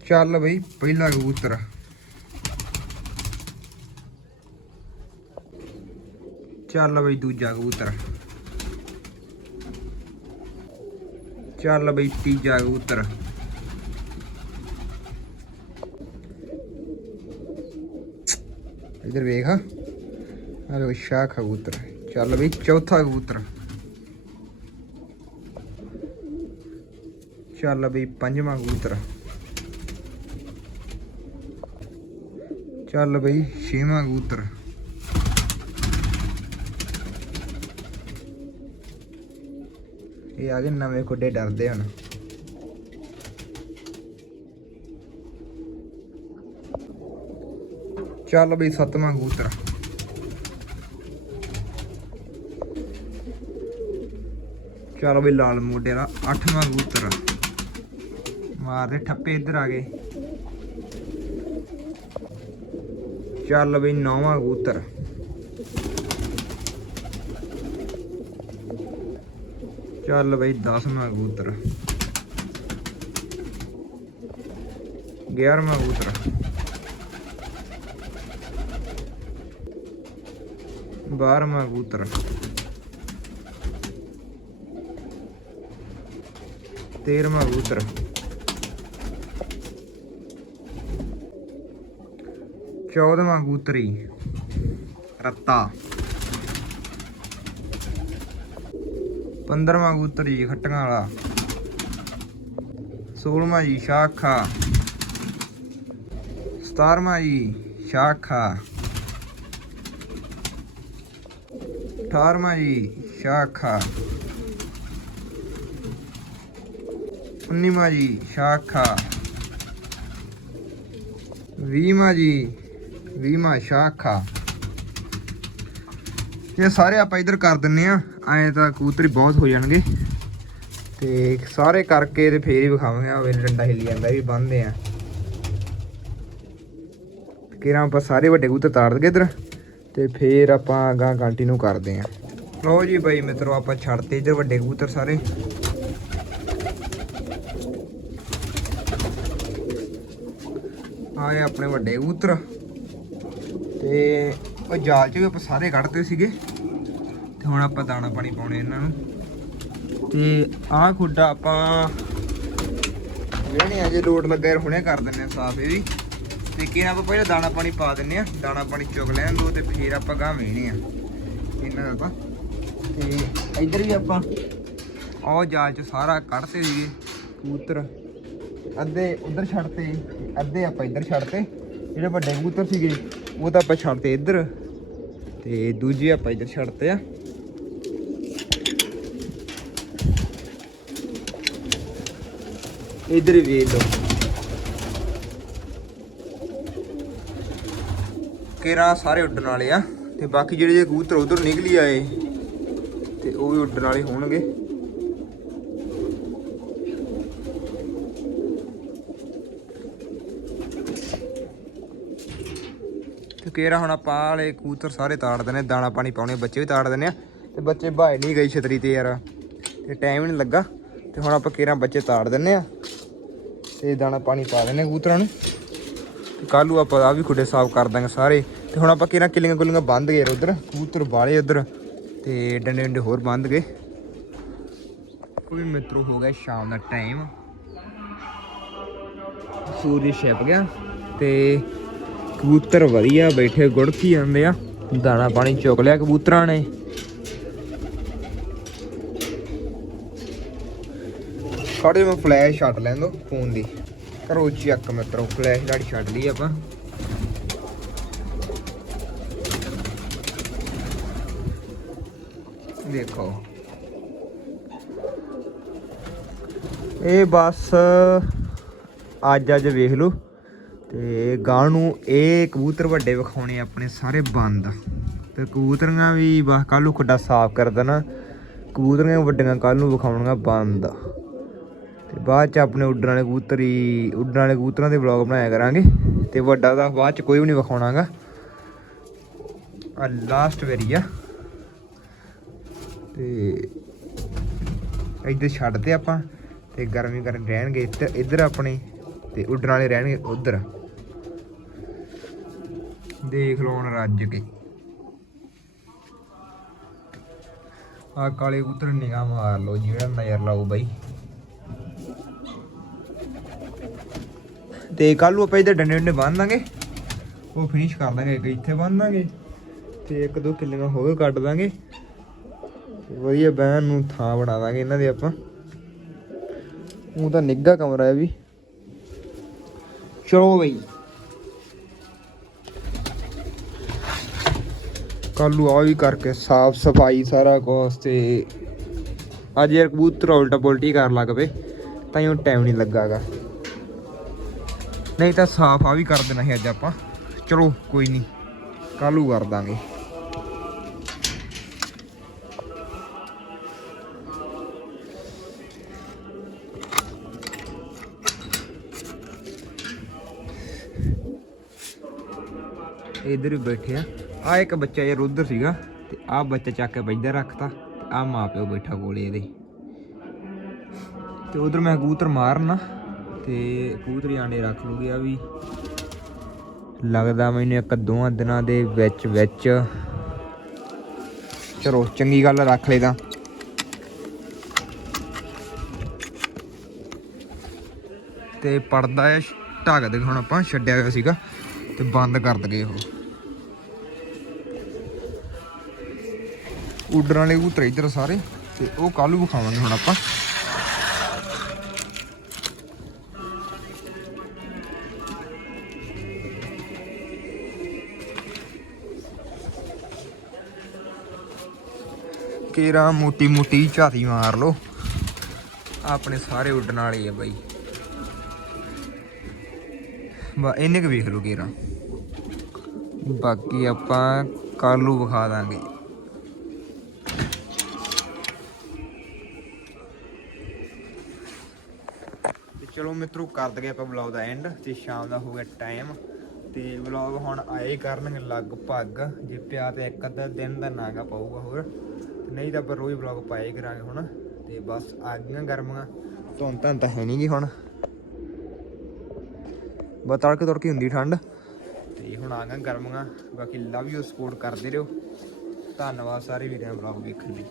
ਚੱਲ ਬਈ, ਪਹਿਲਾ ਕਬੂਤਰ। ਚੱਲ ਬਈ ਦੂਜਾ ਕਬੂਤਰ। ਚੱਲ ਬਈ ਤੀਜਾ ਕਬੂਤਰ। ਇਧਰ ਵੇਖ। ਆ ਲੋ ਸ਼ਾਹ ਕਬੂਤਰ। ਚੱਲ ਬਈ ਚੌਥਾ ਕਬੂਤਰ। ਚੱਲ ਬਈ ਪੰਜਵਾਂ ਕਬੂਤਰ। ਚੱਲ ਬਈ ਛੇਵਾਂ ਕਬੂਤਰ। ਇਹ ਆ ਗਏ ਨਵੇਂ ਖੁੱਡੇ, ਡਰਦੇ ਹੁਣ। ਚੱਲ ਬਈ, ਸੱਤਵਾਂ ਕਬੂਤਰ। ਚੱਲ ਬਈ, ਲਾਲ ਮੋਢੇ ਦਾ ਅੱਠਵਾਂ ਕਬੂਤਰ। ਮਾਰਦੇ ਠੱਪੇ ਇੱਧਰ ਆ ਗਏ। ਚੱਲ ਬਈ, ਨੌਵਾਂ ਕਬੂਤਰ। ਚੱਲ ਬਈ 10ਵਾਂ ਕਬੂਤਰ। 11ਵਾਂ ਕਬੂਤਰ। 12ਵਾਂ ਕਬੂਤਰ। 13ਵਾਂ ਕਬੂਤਰ। ਚੌਦਵਾਂ ਕਬੂਤਰੀ। ਰੱਤਾ। 15ਵਾਂ ਕਬੂਤਰ ਜੀ ਖੱਟੀਆਂ ਵਾਲਾ। 16ਵਾਂ ਜੀ ਸ਼ਾਖਾ। 17ਵਾਂ ਜੀ ਸ਼ਾਖਾ। 18ਵਾਂ ਜੀ ਸ਼ਾਖਾ। 19ਵਾਂ ਜੀ ਸ਼ਾਖਾ। 20ਵਾਂ ਜੀ 20ਵਾਂ ਸ਼ਾਖਾ। ਇਹ ਸਾਰੇ ਆਪਾਂ ਇਧਰ ਕਰ ਦਿੰਨੇ ਆ। ਐਂ ਤਾਂ ਕਬੂਤਰੀ ਬਹੁਤ ਹੋ ਜਾਣਗੇ। ਤੇ ਸਾਰੇ ਕਰਕੇ ਤੇ ਫੇਰ ਹੀ ਵਿਖਾਵਾਂਗੇ। ਆ ਵੇਲੇ ਡੰਡਾ ਹਿੱਲੀ ਜਾਂਦਾ ਵੀ ਬੰਨਦੇ ਆ। ਕਿਰਾਂ ਆਪਾਂ ਸਾਰੇ ਵੱਡੇ ਕਬੂਤਰ ਤਾਰ ਦਗੇ ਇਧਰ। ਤੇ ਫੇਰ ਆਪਾਂ ਗਾਂ ਕੰਟੀਨਿਊ ਕਰਦੇ ਆਂ। ਲੋ ਜੀ ਬਾਈ ਮਿੱਤਰੋ, ਆਪਾਂ ਛੱਡਤੇ ਇਧਰ ਵੱਡੇ ਕਬੂਤਰ ਸਾਰੇ। ਆਏ ਆਪਣੇ ਵੱਡੇ ਕਬੂਤਰ। ਤੇ ਉਹ ਜਾਲ ਚ ਵੀ ਆਪਾਂ ਸਾਰੇ ਕੱਢਦੇ ਸੀਗੇ। ਹੁਣ ਆਪਾਂ ਦਾਣਾ ਪਾਣੀ ਪਾਉਣੇ ਇਹਨਾਂ ਨੂੰ। ਤੇ ਆਹ ਖੁੱਡਾ ਆਪਾਂ ਵੇਣੇ ਅਜੇ ਲੋਡ ਲੱਗਾ ਯਾਰ ਹੁਣੇ ਕਰ ਦਿੰਨੇ ਆ ਸਾਫ਼, ਇਹ ਵੀ। ਤੇ ਕਿਹਨਾਂ ਆਪਾਂ ਪਹਿਲਾਂ ਦਾਣਾ ਪਾਣੀ ਪਾ ਦਿੰਨੇ ਆ, ਦਾਣਾ ਪਾਣੀ ਚੁਗ ਲੈਣ ਦੋ ਤੇ ਫੇਰ ਆਪਾਂ ਗਾਂ ਵੇਣੇ ਆ। ਇਹਨਾਂ ਦਾ ਆਪਾਂ ਤੇ ਇੱਧਰ ਵੀ ਆਪਾਂ ਉਹ ਜਾਲ ਚ ਸਾਰਾ ਕੱਢਤੇ ਸੀਗੇ, ਕਬੂਤਰ। ਅੱਧੇ ਉਧਰ ਛੱਡਤੇ, ਅੱਧੇ ਆਪਾਂ ਇੱਧਰ ਛੱਡਤੇ। ਜਿਹੜੇ ਵੱਡੇ ਕਬੂਤਰ ਸੀਗੇ, ਉਹ ਤਾਂ ਆਪਾਂ ਛੱਡਤੇ ਇੱਧਰ। ਤੇ ਦੂਜੇ ਆਪਾਂ ਇੱਧਰ ਛੱਡਤੇ ਆ। ਇੱਧਰ ਹੀ ਵੇਖ ਲਓ। ਕੇਰਾ ਸਾਰੇ ਉੱਡਣ ਵਾਲੇ ਆ ਤੇ ਬਾਕੀ ਜਿਹੜੇ ਜੇ ਕਬੂਤਰ ਉਧਰ ਨਿਕਲੀ ਆਏ, ਤੇ ਉਹ ਵੀ ਉੱਡਣ ਵਾਲੇ ਹੋਣਗੇ। ਤੇ ਕੇਰਾ ਹੁਣ ਆਪਾਂ ਵਾਲੇ ਕਬੂਤਰ ਸਾਰੇ ਤਾੜ ਦਿੰਨੇ ਦਾਣਾ ਪਾਣੀ ਪਾਉਣੇ, ਬੱਚੇ ਵੀ ਤਾੜ ਦਿੰਨੇ ਆ। ਤੇ ਬੱਚੇ ਭਾਏ ਨਹੀਂ ਗਈ ਛਤਰੀ ਤੇ ਯਾਰ, ਤੇ ਟਾਈਮ ਨਹੀਂ ਲੱਗਾ। ਤੇ ਹੁਣ ਆਪਾਂ ਕੇਰਾ ਬੱਚੇ ਤਾੜ ਦਿੰਨੇ ਆ। ਤੇ ਦਾਣਾ ਪਾਣੀ ਪਾ ਦਿੰਨੇ ਕਬੂਤਰਾਂ ਨੂੰ। ਤੇ ਕੱਲ੍ਹ ਨੂੰ ਆਪਾਂ ਆ ਵੀ ਖੁੱਡੇ ਸਾਫ਼ ਕਰ ਦਾਂਗੇ ਸਾਰੇ। ਤੇ ਹੁਣ ਆਪਾਂ ਕੇਰਾ ਕਿੱਲੀਆਂ ਗੁੱਲੀਆਂ ਬੰਦ ਗਏ ਉਧਰ ਕਬੂਤਰ ਬਾਲੇ ਉਧਰ ਤੇ ਡੰਡੇ ਡੰਡੇ ਹੋਰ ਬੰਦ ਗਏ ਕੋਈ ਮਿੱਤਰੋ ਹੋ ਗਿਆ ਸ਼ਾਮ ਦਾ ਟਾਈਮ। ਸੂਰਜ ਛਿਪ ਗਿਆ। ਤੇ ਕਬੂਤਰ ਵਧੀਆ ਬੈਠੇ, ਗੁੜਕੀ ਜਾਂਦੇ ਆ। ਦਾਣਾ ਪਾਣੀ ਚੁੱਕ ਲਿਆ ਕਬੂਤਰਾਂ ਨੇ। ਖੜੇ ਮੈਂ ਫਲੈਸ਼ ਛੱਡ ਲੈਣ ਦੋ ਫੋਨ ਦੀ। ਕਰੋ ਚੈੱਕ ਮਿੱਤਰੋ ਫਲੈਸ਼ ਲਾੜੀ ਛੱਡ ਲਈ ਆਪਾਂ। ਦੇਖੋ। ਇਹ ਬਸ ਅੱਜ ਅੱਜ ਵੇਖ ਲਓ। ਤੇ ਗਾਂ ਨੂੰ ਇਹ ਕਬੂਤਰ ਵੱਡੇ ਵਿਖਾਉਣੇ ਆਪਣੇ ਸਾਰੇ ਬੰਦ। ਤੇ ਕਬੂਤਰੀਆਂ ਵੀ ਬਸ ਕੱਲ ਨੂੰ ਖੱਡਾ ਸਾਫ਼ ਕਰ ਦੇਣਾ। ਕਬੂਤਰੀਆਂ ਵੱਡੀਆਂ ਕੱਲ ਨੂੰ ਵਿਖਾਉਣੀਆਂ ਬੰਦ। ਤੇ ਬਾਅਦ ਚ ਆਪਣੇ ਉੱਡਣ ਵਾਲੇ ਕਬੂਤਰ ਹੀ ਉੱਡਣ ਵਾਲੇ ਕਬੂਤਰਾਂ ਦੇ ਵਲੌਗ ਬਣਾਇਆ ਕਰਾਂਗੇ। ਤੇ ਵੱਡਾ ਦਾ ਬਾਅਦ ਚ ਕੋਈ ਵੀ ਨਹੀਂ ਵਿਖਾਉਣਾਗਾ। ਆ ਲਾਸਟ ਵਾਰੀ ਆ। ਤੇ ਇੱਧਰ ਛੱਡਦੇ ਆਪਾਂ, ਤੇ ਗਰਮੀ ਕਰਨ ਰਹਿਣਗੇ ਇੱਧਰ ਆਪਣੇ, ਤੇ ਉੱਡਣ ਵਾਲੇ ਰਹਿਣਗੇ ਉਧਰ। ਦੇਖ ਲਓ ਹੁਣ ਰੱਜ ਕੇ। ਆ ਕਾਲੇ ਕਬੂਤਰ ਨਿਗਾਹ ਮਾਰ ਲਓ, ਜਿਹੜਾ ਨਜ਼ਰ ਲਾਓ ਬਾਈ। ਤੇ ਕੱਲ ਨੂੰ ਆਪਾਂ ਇਹਦੇ ਡੰਡੇ ਡੰਡੇ ਬੰਨ ਦਾਂਗੇ। ਉਹ ਫਿਨਿਸ਼ ਕਰ ਦਾਂਗੇ, ਇੱਕ ਇੱਥੇ ਬੰਨ ਦਾਂਗੇ ਤੇ ਇੱਕ ਦੋ ਕਿੱਲੀਆਂ ਹੋਰ ਕੱਢ ਦਾਂਗੇ। ਵਧੀਆ ਬਹਿਣ ਨੂੰ ਥਾਂ ਬਣਾ ਦਾਂਗੇ ਇਹਨਾਂ ਦੇ ਆਪਾਂ। ਉਹ ਤਾਂ ਨਿੱਘਾ ਕਮਰਾ ਹੈ ਵੀ। ਚਲੋ ਬਈ। ਕੱਲੂ ਆ ਵੀ ਕਰਕੇ ਸਾਫ਼ ਸਫ਼ਾਈ ਸਾਰਾ ਕੁਛ ਤੇ ਅੱਜ ਯਾਰ ਕਬੂਤਰ ਉਲਟਾ ਪੁਲਟੀ ਕਰਨ ਲੱਗ ਪਏ, ਤਾਂ ਹੀ ਉਹ ਟਾਈਮ ਨਹੀਂ ਲੱਗਾਗਾ। ਨਹੀਂ ਤਾਂ ਸਾਫ਼ ਆ ਵੀ ਕਰ ਦੇਣਾ ਸੀ ਅੱਜ ਆਪਾਂ। ਚਲੋ, ਕੋਈ ਨਹੀਂ। ਕੱਲੂ ਕਰ ਦਾਂਗੇ। ਇਧਰ ਹੀ ਬੈਠੇ ਆ। ਇੱਕ ਬੱਚਾ ਯਾਰ ਉਧਰ ਸੀਗਾ ਤੇ ਆ ਬੱਚਾ ਚੱਕ ਕੇ ਇੱਧਰ ਰੱਖਤਾ ਤੇ ਆ ਮਾਂ ਪਿਓ ਬੈਠਾ ਕੋਲੇ ਇਹਦੇ। ਤੇ ਉਧਰ ਮੈਂ ਕਬੂਤਰ ਮਾਰਨਾ। ਤੇ ਕਬੂਤਰੀ ਆਂਡੇ ਰੱਖ ਲੂਗੀ ਆ ਵੀ। ਲੱਗਦਾ ਮੈਨੂੰ ਇੱਕ ਦੋਆਂ ਦਿਨਾਂ ਦੇ ਵਿੱਚ ਵਿੱਚ। ਚਲੋ, ਚੰਗੀ ਗੱਲ ਰੱਖ ਲੇਦਾ ਤੇ। ਪਰਦਾ ਆ ਢੱਕ ਦੇ, ਹੁਣ ਆਪਾਂ ਛੱਡਿਆ ਹੋਇਆ ਸੀਗਾ ਤੇ ਬੰਦ ਕਰ ਦਗੇ ਉਹ। ਉੱਡਣ ਵਾਲੇ ਕਬੂਤਰ ਇੱਧਰ ਸਾਰੇ, ਤੇ ਉਹ ਕੱਲ੍ਹ ਨੂੰ ਵਿਖਾਵਾਂਗੇ ਹੁਣ ਆਪਾਂ। ਕੇਰਾ, ਮੋਟੀ ਮੋਟੀ ਝਾਤੀ ਮਾਰ ਲਓ। ਆਪਣੇ ਸਾਰੇ ਉੱਡਣ ਵਾਲੇ ਆ ਬਾਈ। ਬਾ, ਇਹਨੇ ਕੁ ਵੇਖ ਲਓ ਕੇਰਾ। ਬਾਕੀ ਆਪਾਂ ਕਾਲੂ ਵਿਖਾ ਦਾਂਗੇ। ਤੇ ਚਲੋ ਮਿੱਤਰੋ, ਕਰ ਦਗੇ ਆਪਾਂ ਬਲੌਗ ਦਾ ਐਂਡ ਤੇ ਸ਼ਾਮ ਦਾ ਹੋ ਗਿਆ ਟਾਈਮ ਤੇ ਵਲੌਗ ਹੁਣ ਆਏ ਕਰਨਗੇ ਲਗਭਗ। ਜੇ ਪਿਆ ਤੇ ਇੱਕ ਅੱਧਾ ਦਿਨ ਦਾ ਨਾਗਾ ਪਊਗਾ ਹੋਰ। ਨਹੀਂ ਤਾਂ ਆਪਾਂ ਰੋਜ਼ ਵਲੌਗ ਪਾਏ ਕਰਾਂਗੇ ਹੁਣ। ਤੇ ਬਸ ਆ ਗਈਆਂ ਗਰਮੀਆਂ। ਧੁੰਦ ਧੰਦ ਤਾਂ ਹੈ ਨਹੀਂਗੀ ਹੁਣ। ਬਸ ਤੜਕੇ ਤੜਕੇ ਹੁੰਦੀ ਠੰਡ। ਤੇ ਹੁਣ ਆ ਗਈਆਂ ਗਰਮੀਆਂ। ਬਾਕੀ ਲਵ ਯੂ ਸਪੋਰਟ ਕਰਦੇ ਰਹੋ। ਧੰਨਵਾਦ ਸਾਰੇ ਵੀਰਾਂ ਵਲੌਗ ਵੇਖਣ ਲਈ।